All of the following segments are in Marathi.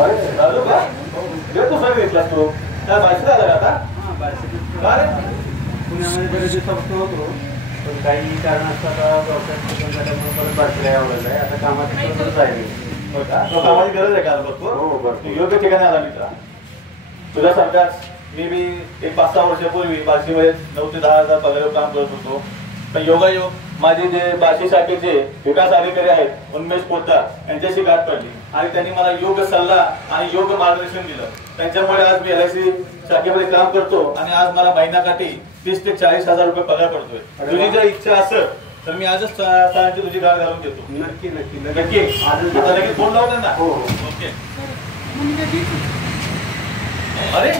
अरे झालो का? तू सर घेतलास तू काय बारशी झाला का आता? पुण्यामध्ये बरेच दिवसापासून होतो, पण काही कारण असतात परत बारशीला यावं आहे. आता कामाची गरज आहे. कामाची गरज आहे का? हो बरं. योग्य ठिकाणी आला मित्रा. तुझ्यासारखाच मी बी एक 5-6 वर्षापूर्वी बार्शीमध्ये 9 ते 10 हजार पगारावर काम करत होतो. पण योगायोग माझे जे बार्शी शाखेचे विकास अधिकारी आहेत उन्मेष पोतदार यांच्याशी गाठ पडली आणि त्यांनी मला योग्य सल्ला आणि योग्य मार्गदर्शन दिलं. त्यांच्यामुळे आज मी LIC शाखेमध्ये काम करतो आणि आज मला महिन्याकाठी 30 ते 40 हजार रुपये पगार पडतोय. तुझी जर इच्छा असेल तर मी आजच सरांची तुझी गाठ घालून घेतो. नक्की नक्की नक्की आता लगेच फोन लावू त्यांना. हो ओके. अरे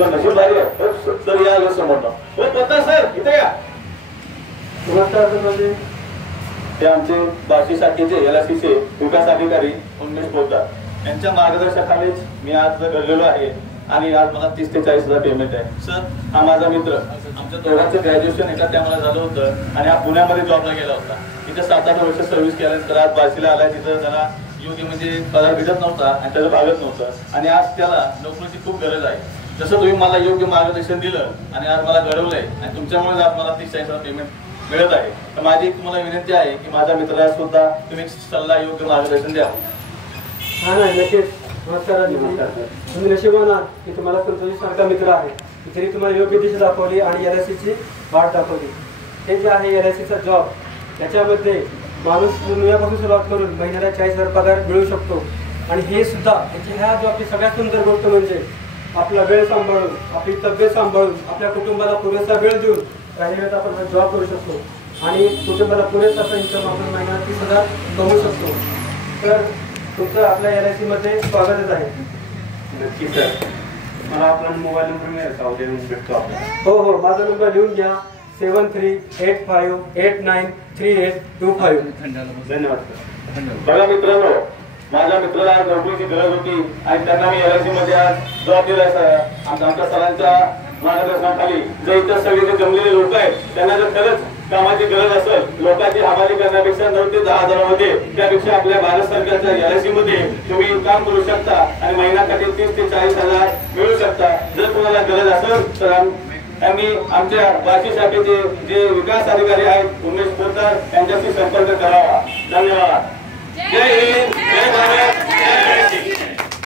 नशीब भारी आहे सर. या समोर पोतदार सर इथे या. ते आमचे बार्शी शाखेचे LICचे विकास अधिकारी उन्मेष पोतदार यांच्या मार्गदर्शनाखालीच मी आज घडलेलो आहे आणि आज मला 30 ते 40 हजार पेमेंट आहे. सर हा माझा मित्र, आमच्या दोघांचं ग्रॅज्युएशन एका टायमाला झालं होतं आणि हा पुण्यामध्ये जॉबला गेला होता. तिथे 7-8 वर्ष सर्व्हिस केल्यानंतर आज बार्शीला आलाय. तिथं त्याला योग्य म्हणजे पगार भेटत नव्हता आणि त्याचं भागत नव्हतं आणि आज त्याला नोकरीची खूप गरज आहे. जसं तुम्ही मला योग्य मार्गदर्शन दिलं आणि आज मला घडवलंय आणि तुमच्यामुळे आज मला 30-40 हजार पेमेंट मिळत आहे. तर माझी तुम्हाला विनंती आहे की माझ्या मित्राला सुद्धा तुम्ही सल्ला योग्य मार्गदर्शन द्या. हा नाही नक्कीच. नमस्कार. तुम्ही नशिबान आहात की तुम्हाला संतोषी सारखा मित्र आहे. तरी तुम्हाला योग्य दिशा दाखवली आणि LICची वाट दाखवली. हे जे आहे LICचा जॉब, त्याच्यामध्ये माणूस नुयापासून सुरुवात करून महिन्याला 40 हजार पगार मिळू शकतो. आणि हे सुद्धा ह्या जॉबची सगळ्यात सुंदर गोष्ट म्हणजे आपला वेळ सांभाळून, आपली तब्येत सांभाळून, आपल्या कुटुंबाला पुरेसा वेळ देऊन काही वेळेस आपण जॉब करू शकतो आणि कुटुंबाला पुरेसा इन्कम आपण महिन्याला 30 हजार कमवू शकतो. तर तुमचं आपल्या LICमध्ये स्वागतच आहे. नक्की सर. मला आपला मोबाईल नंबर मिळेल का? उद्या येऊन भेटतो आपण. हो हो, माझा नंबर लिहून घ्या. 7385893825. धन्यवाद सर. बघा मित्रांनो, माझ्या मित्राला आज नोकरीची गरज होती आणि त्यांना मी LICमध्ये आज जॉब दिला. आमच्या सरांच्या मार्गदर्शनाखाली जे इतर सगळे जे जमलेले लोक आहेत त्यांना जर खरंच कामाची गरज असेल, लोकांची हवाली करण्यापेक्षा 9 ते 10 हजारामध्ये त्यापेक्षा आपल्या भारत सरकारच्या LICमध्ये तुम्ही काम करू शकता आणि महिन्याकाठी 30 ते 40 हजार मिळू शकता. जर तुम्हाला गरज असेल तर आम्ही आमच्या बार्शी शाखेचे जे विकास अधिकारी आहेत उन्मेष पोतदार यांच्याशी संपर्क करावा. धन्यवाद. जय हिंद, जय भारत.